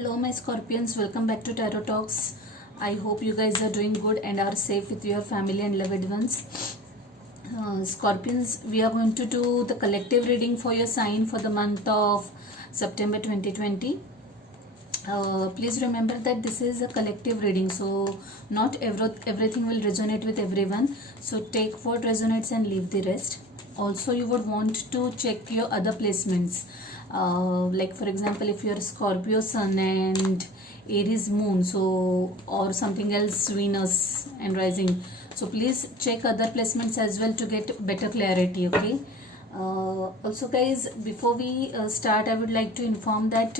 Hello my Scorpions, welcome back to Tarot Talks. I hope you guys are doing good and are safe with your family and loved ones. Scorpions, we are going to do the collective reading for your sign for the month of September 2020. Please remember that this is a collective reading, so not everything will resonate with everyone. So take what resonates and leave the rest. Also, you would want to check your other placements. Like for example, if you are Scorpio Sun and Aries Moon, so or something else Venus and Rising, so please check other placements as well to get better clarity. Okay. Also guys, before we start, I would like to inform that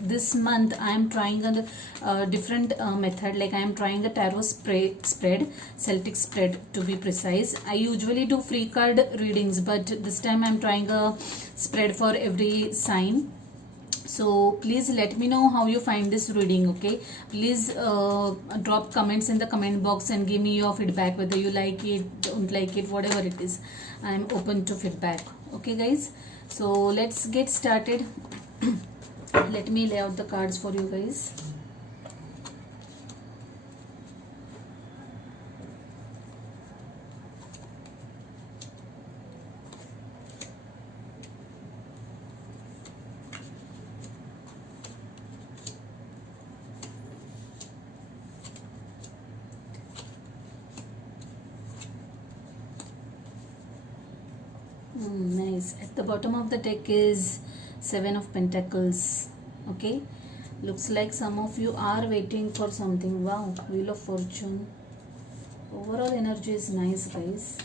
this month I am trying a different method. Like I am trying a tarot spread, Celtic spread to be precise. I usually do free card readings, but this time I am trying a spread for every sign. So please let me know how you find this reading. Okay, please drop comments in the comment box and give me your feedback, whether you like it, don't like it, whatever it is. I am open to feedback. Okay guys, so let's get started. Let me lay out the cards for you guys. Nice. At the bottom of the deck is Seven of Pentacles. Okay, looks like some of you are waiting for something. Wow, Wheel of Fortune. Overall energy is nice guys.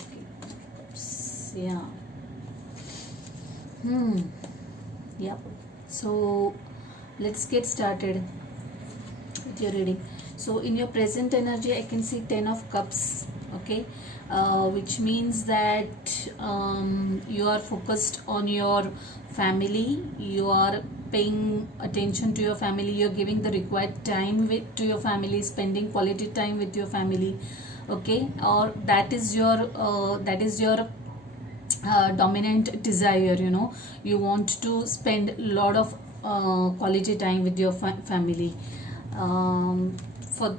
Okay. Yeah. Yep. So let's get started with your reading. So in your present energy I can see 10 of Cups. Okay, which means that you are focused on your family, you are paying attention to your family, you're giving the required time to your family, spending quality time with your family. Okay, or that is your dominant desire. You want to spend a lot of quality time with your family. For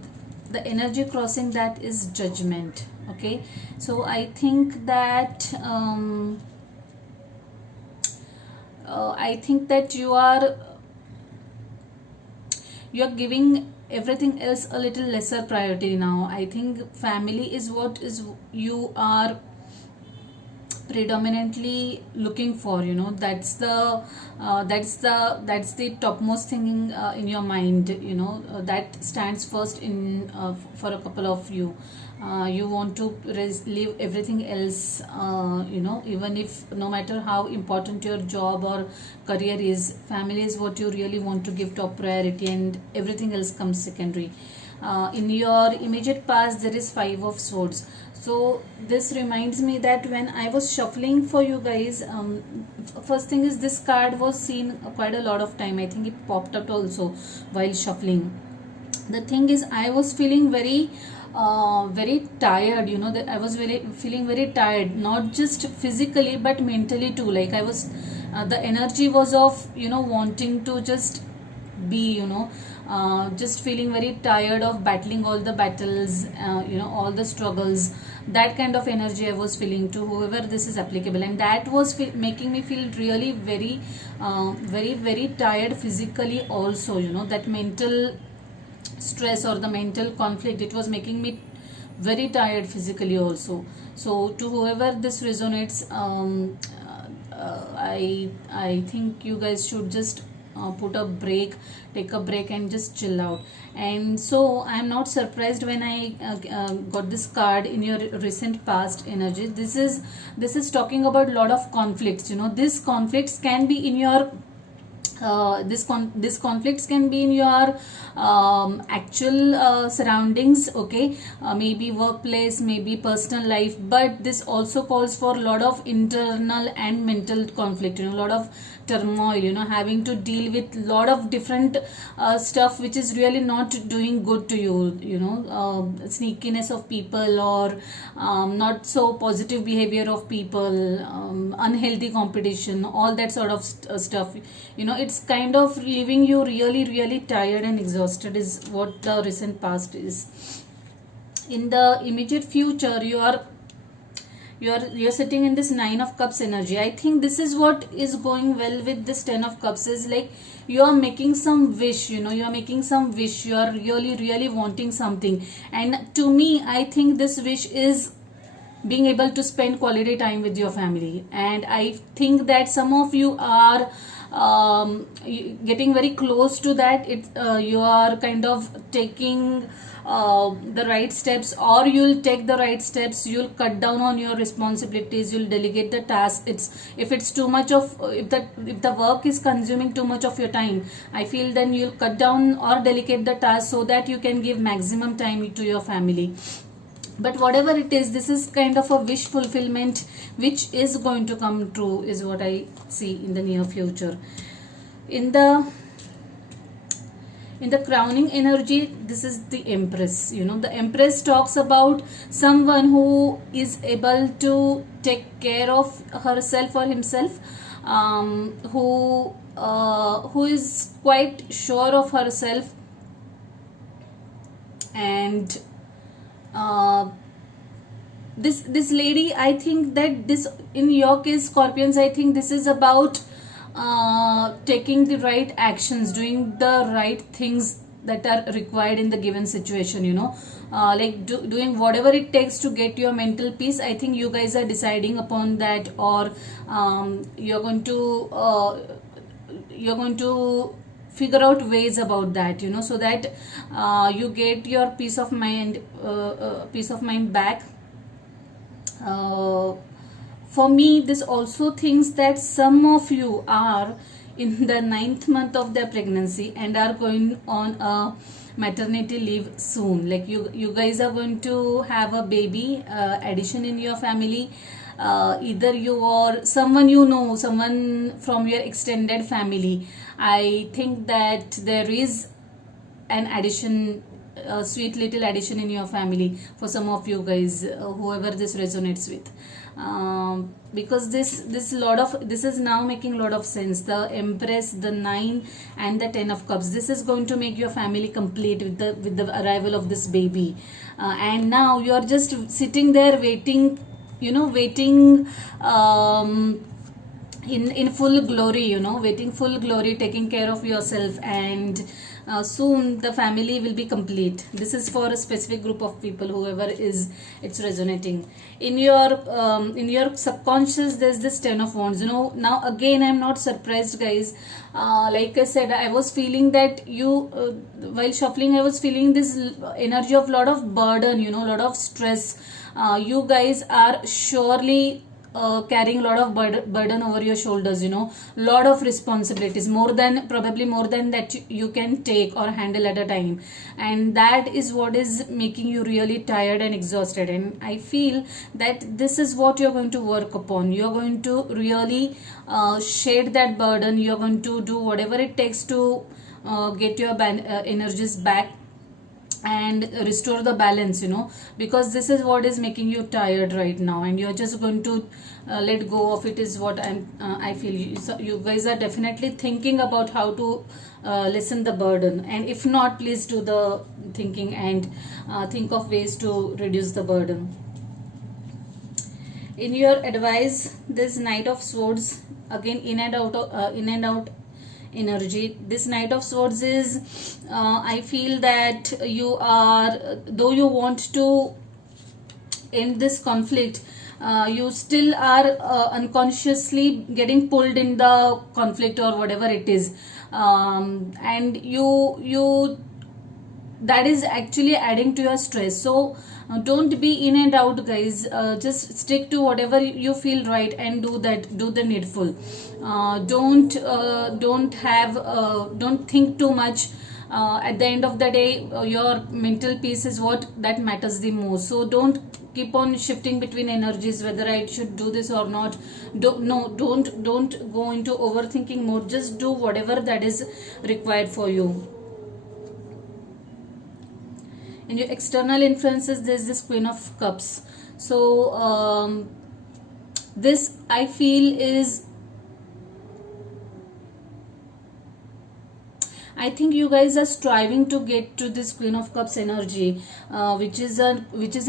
the energy crossing that is Judgment. Okay, so I think that you are giving everything else a little lesser priority now. I think family is what is you are predominantly looking for. That's the topmost thing in your mind. That stands first in for a couple of you. You want to leave everything else, even if no matter how important your job or career is, family is what you really want to give top priority, and everything else comes secondary. In your immediate past there is Five of Swords. So this reminds me that when I was shuffling for you guys, first thing is this card was seen quite a lot of time. I think it popped up also while shuffling. The thing is, I was feeling very tired. That I was feeling very tired, not just physically but mentally too. Like I was, the energy was of wanting to just be, just feeling very tired of battling all the battles, all the struggles. That kind of energy I was feeling to whoever this is applicable, and that was making me feel really very very tired physically also. That mental stress or the mental conflict, it was making me very tired physically also. So to whoever this resonates, I think you guys should just take a break and just chill out. And so I am not surprised when I got this card in your recent past energy. This is talking about a lot of conflicts. These conflicts can be in your this conflicts can be in your actual surroundings. Okay, maybe workplace, maybe personal life, but this also calls for a lot of internal and mental conflict. A lot of turmoil, you know, having to deal with lot of different stuff which is really not doing good to you, you know, sneakiness of people, or not so positive behavior of people, unhealthy competition, all that sort of stuff, you know, it's kind of leaving you really really tired and exhausted is what the recent past is. In the immediate future, you're sitting in this 9 of cups energy. I think this is what is going well with this 10 of cups, is like you are making some wish, you know, you are making some wish, you are really really wanting something. And to me, I think this wish is being able to spend quality time with your family. And I think that some of you are getting very close to that. You are kind of taking the right steps, or you'll take the right steps, you'll cut down on your responsibilities, you'll delegate the task. If it's too much of, if the work is consuming too much of your time, I feel then you'll cut down or delegate the task so that you can give maximum time to your family. But whatever it is, this is kind of a wish fulfillment which is going to come true, is what I see in the near future. In the crowning energy, this is the Empress. You know, the Empress talks about someone who is able to take care of herself or himself, who is quite sure of herself, and this lady, I think that this, in your case Scorpions, I think this is about taking the right actions, doing the right things that are required in the given situation, you know, like doing whatever it takes to get your mental peace. I think you guys are deciding upon that, or you're going to figure out ways about that, you know, so that you get your peace of mind back. For me, this also thinks that some of you are in the 9th month of their pregnancy and are going on a maternity leave soon. Like you guys are going to have a baby addition in your family. Either you or someone you know, someone from your extended family. I think that there is an addition, a sweet little addition in your family for some of you guys, whoever this resonates with. Because this is now making a lot of sense. The Empress, the 9 and the 10 of cups, this is going to make your family complete with the arrival of this baby. And now you are just sitting there waiting, you know, waiting in full glory, you know, waiting full glory, taking care of yourself, and soon the family will be complete. This is for a specific group of people, whoever is it's resonating. In your subconscious, there's this 10 of wands, you know. Now again, I'm not surprised, guys. Like I said, I was feeling that you while shuffling, I was feeling this energy of lot of burden, you know, lot of stress. You guys are surely carrying a lot of burden over your shoulders, you know, lot of responsibilities, probably more than that you can take or handle at a time, and that is what is making you really tired and exhausted. And I feel that this is what you're going to work upon. You're going to really shed that burden. You're going to do whatever it takes to get your energies back and restore the balance, you know, because this is what is making you tired right now, and you're just going to let go of it, is what I feel. So you guys are definitely thinking about how to lessen the burden, and if not, please do the thinking and think of ways to reduce the burden. In your advice, this Knight of Swords, again in and out energy. This Knight of Swords is I feel that you are, though you want to end this conflict, you still are unconsciously getting pulled in the conflict or whatever it is, and you that is actually adding to your stress. So don't be in and out, guys. Just stick to whatever you feel right and do the needful. Don't think too much. at the end of the day, your mental peace is what that matters the most. So don't keep on shifting between energies, whether I should do this or not. Don't go into overthinking mode. Just do whatever that is required for you. In your external influences, there's this Queen of Cups. So this I feel is, I think you guys are striving to get to this Queen of Cups energy, which is a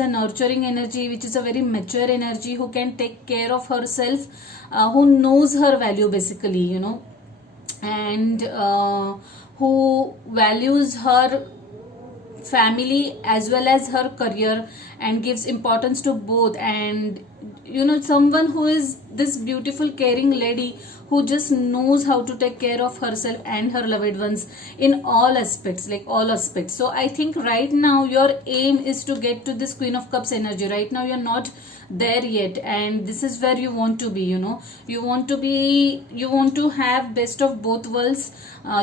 nurturing energy, which is a very mature energy, who can take care of herself, who knows her value basically, and who values her family as well as her career, and gives importance to both. And someone who is this beautiful caring lady, who just knows how to take care of herself and her loved ones in all aspects, like all aspects. So I think right now your aim is to get to this Queen of Cups energy. Right now you're not there yet, and this is where you want to be. You want to have best of both worlds.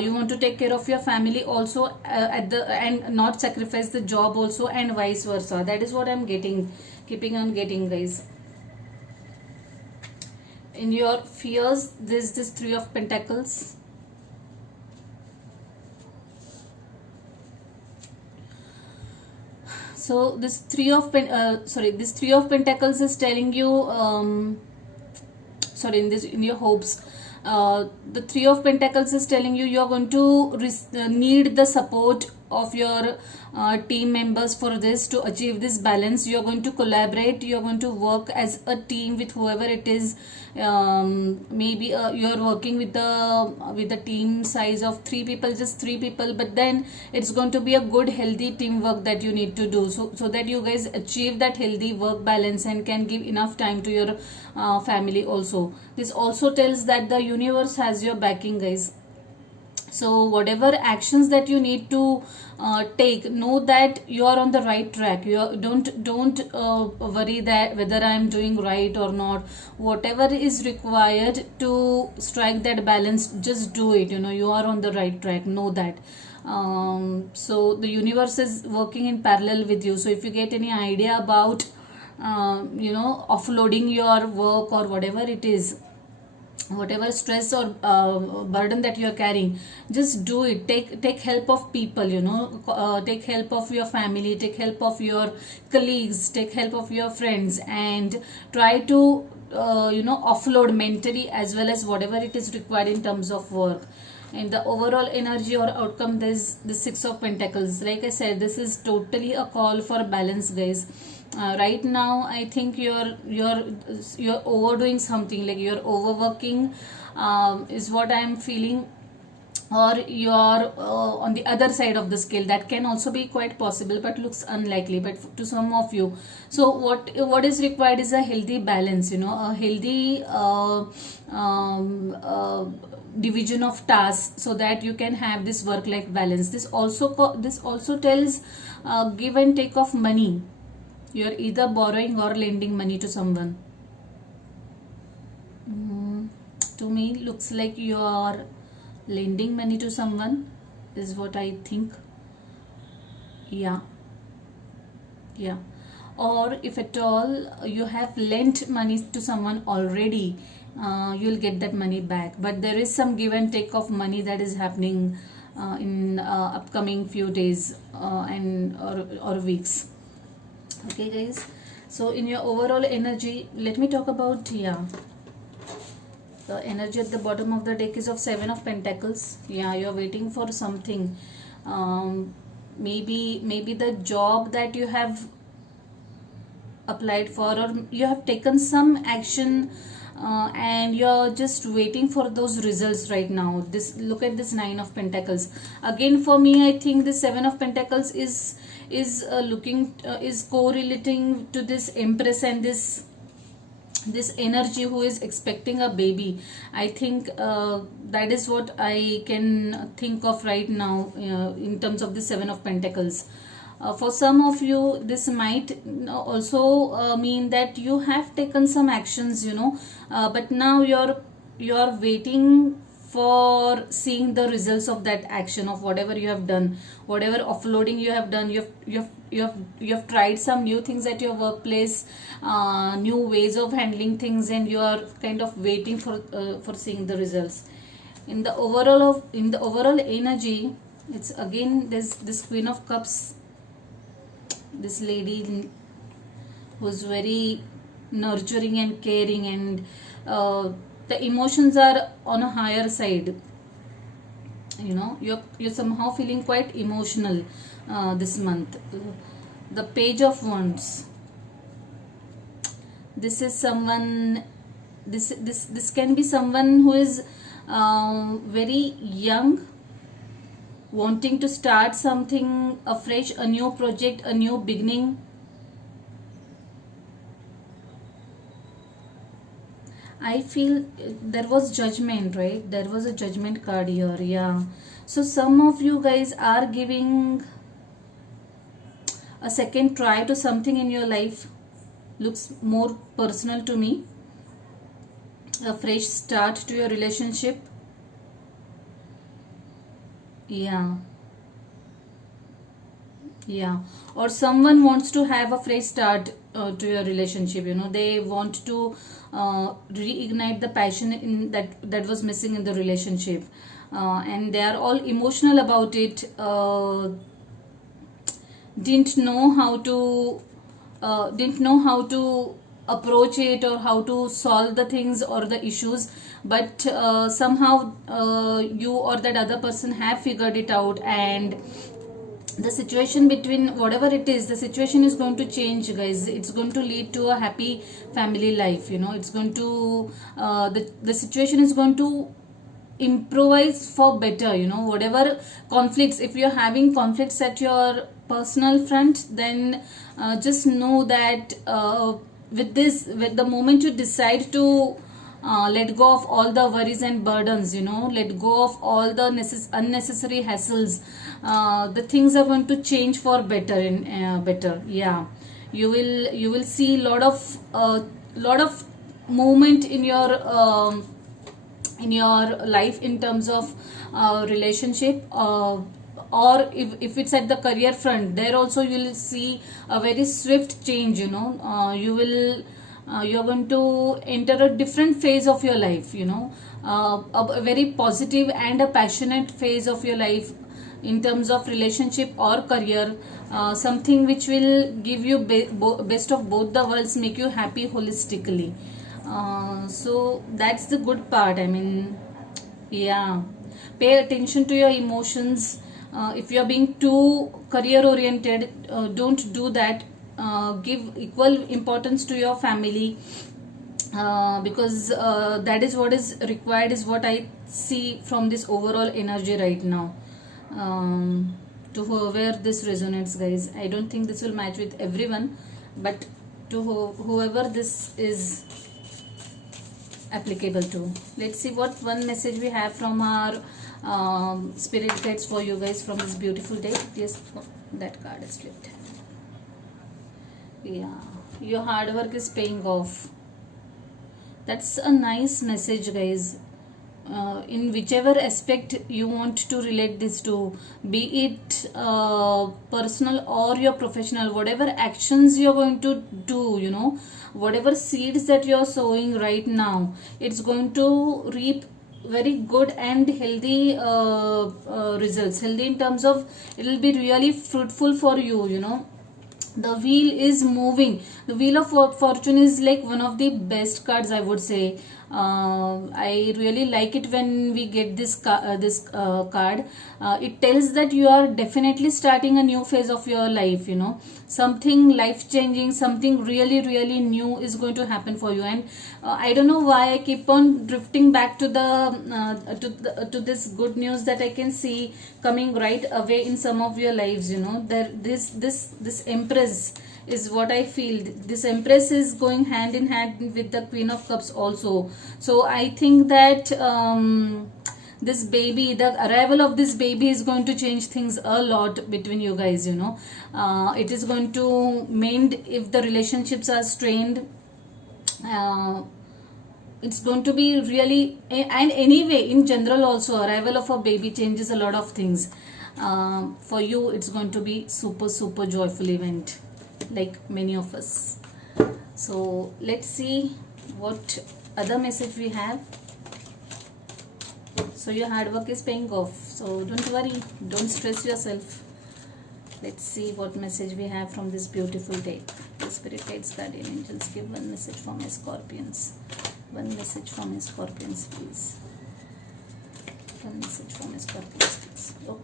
You want to take care of your family also, and not sacrifice the job also, and vice versa. That is what I'm keeping on getting, guys. In your fears, there's this Three of Pentacles. So this Three of Pentacles is telling you, in your hopes, the Three of Pentacles is telling you are going to need the support of your team members for this, to achieve this balance. You are going to collaborate, you are going to work as a team with whoever it is. Maybe you are working with the team size of 3 people, just 3 people, but then it's going to be a good healthy teamwork that you need to do, so that you guys achieve that healthy work balance and can give enough time to your family also. This also tells that the universe has your backing, guys. So whatever actions that you need to take, know that you are on the right track. You don't worry that whether I am doing right or not. Whatever is required to strike that balance, just do it. You are on the right track. Know that. So the universe is working in parallel with you. So if you get any idea about offloading your work or whatever it is, whatever stress or burden that you are carrying, just do it. Take help of people, take help of your family, take help of your colleagues, take help of your friends, and try to offload mentally as well as whatever it is required in terms of work. And the overall energy or outcome, there's the Six of Pentacles. Like I said, this is totally a call for balance, guys. Right now I think you're overdoing something, like you're overworking, is what I'm feeling, or you're on the other side of the scale. That can also be quite possible, but looks unlikely, but to some of you. So what is required is a healthy balance, a healthy division of tasks, so that you can have this work life balance. This also tells give and take of money. You're either borrowing or lending money to someone. To me looks like you're lending money to someone, is what I think. Yeah, or if at all you have lent money to someone already, you'll get that money back, but there is some give and take of money that is happening in upcoming few days or weeks. Okay, guys. So in your overall energy, let me talk about the energy at the bottom of the deck is of Seven of Pentacles. You're waiting for something. Maybe the job that you have applied for, or you have taken some action, and you're just waiting for those results right now. Look at this Nine of Pentacles. Again, for me, I think the Seven of Pentacles is correlating to this Empress and this energy who is expecting a baby. I think that is what I can think of right now in terms of the Seven of Pentacles. For some of you, this might also mean that you have taken some actions, but now you're waiting for seeing the results of that action, of whatever you have done, whatever offloading you have done. You have tried some new things at your workplace, new ways of handling things, and you are kind of waiting for seeing the results. In the overall energy, it's again this Queen of Cups, this lady who's very nurturing and caring, and the emotions are on a higher side. You're somehow feeling quite emotional this month. The Page of Wands, this is someone, this can be someone who is very young, wanting to start something afresh, a new project, a new beginning. I feel there was Judgment, right? There was a Judgment card here, yeah. So some of you guys are giving a second try to something in your life. Looks more personal to me. A fresh start to your relationship. Yeah. Or someone wants to have a fresh start to your relationship. They want to reignite the passion that was missing in the relationship, and they are all emotional about it. Didn't know how to approach it, or how to solve the things or the issues, but somehow you or that other person have figured it out, and the situation, between whatever it is, the situation is going to change, guys. It's going to lead to a happy family life. It's going to the situation is going to improvise for better. Whatever conflicts, if you're having conflicts at your personal front, then just know that with the moment you decide to let go of all the worries and burdens, let go of all the unnecessary hassles, the things are going to change for better. Yeah, you will see lot of movement in your life in terms of relationship, or if it's at the career front, there also you will see a very swift change. You're going to enter a different phase of your life, a very positive and a passionate phase of your life in terms of relationship or career, something which will give you best of both the worlds, make you happy holistically. So that's the good part. Yeah, pay attention to your emotions. If you are being too career oriented, don't do that. Give equal importance to your family, because that is what is required, is what I see from this overall energy right now. To whoever this resonates, guys, I don't think this will match with everyone, but to whoever this is applicable to. Let's see what one message we have from our spirit guides for you guys from this beautiful day. Yes, that card is flipped. Yeah, your hard work is paying off. That's a nice message, guys. In whichever aspect you want to relate this to, be it personal or your professional, whatever actions you're going to do, whatever seeds that you're sowing right now, it's going to reap very good and healthy results. Healthy in terms of, it will be really fruitful for you. The wheel is moving. The Wheel of Fortune is like one of the best cards, I would say. I really like it when we get this card. It tells that you are definitely starting a new phase of your life. Something life changing, something really really new is going to happen for you. And I don't know why I keep on drifting back to to this good news that I can see coming right away in some of your lives. This Empress is what I feel. This Empress is going hand in hand with the Queen of Cups also. So I think that this baby, the arrival of this baby is going to change things a lot between you guys. It is going to mend if the relationships are strained. it's going to be really, and anyway in general also arrival of a baby changes a lot of things. For you it's going to be super joyful event, like many of us. So let's see what other message we have. So your hard work is paying off, so don't worry, don't stress yourself. Let's see what message we have from this beautiful deck. The spirit guides, guardian angels, give one message for my scorpions. One message for my scorpions, please. One message for my scorpions, please. Oh,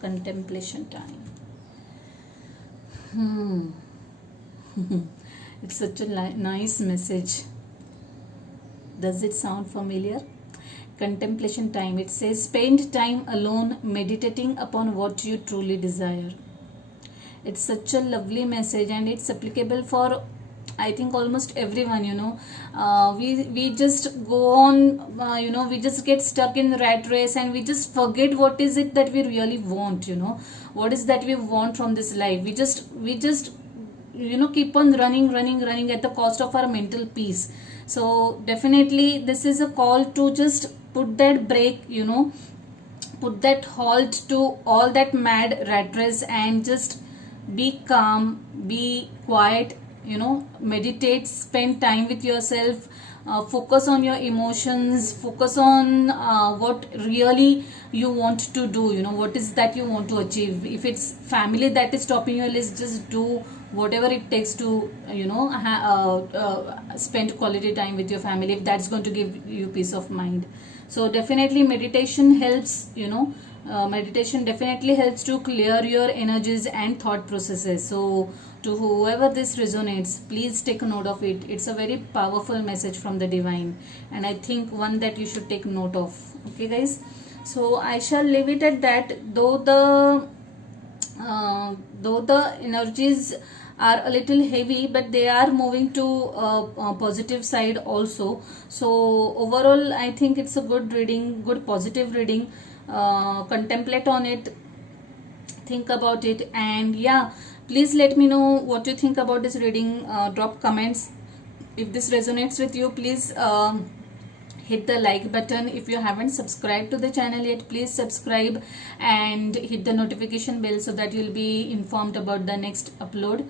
contemplation time. It's such a nice message. Does it sound familiar? Contemplation time. It says, spend time alone meditating upon what you truly desire. It's such a lovely message, and it's applicable for, I think, almost everyone. We just go on, we just get stuck in the rat race, and we just forget what is it that we really want. What is that we want from this life. We just keep on running at the cost of our mental peace. So definitely this is a call to just put that break, put that halt to all that mad rat race, and just be calm, be quiet, meditate, spend time with yourself, focus on your emotions, focus on what really you want to do, what is that you want to achieve. If it's family that is stopping your list, just do whatever it takes to spend quality time with your family, if that's going to give you peace of mind. So definitely meditation helps, meditation definitely helps to clear your energies and thought processes. So to whoever this resonates, please take a note of it. It's a very powerful message from the divine, and I think one that you should take note of. Okay guys, so I shall leave it at that. Though the energies are a little heavy, but they are moving to a positive side also. So overall I think it's a good reading, good positive reading. Contemplate on it, think about it, and yeah, please let me know what you think about this reading. Drop comments. If this resonates with you, please hit the like button. If you haven't subscribed to the channel yet, please subscribe and hit the notification bell so that you'll be informed about the next upload.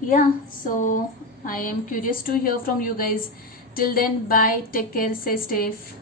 Yeah, so I am curious to hear from you guys. Till then, bye, take care, stay safe.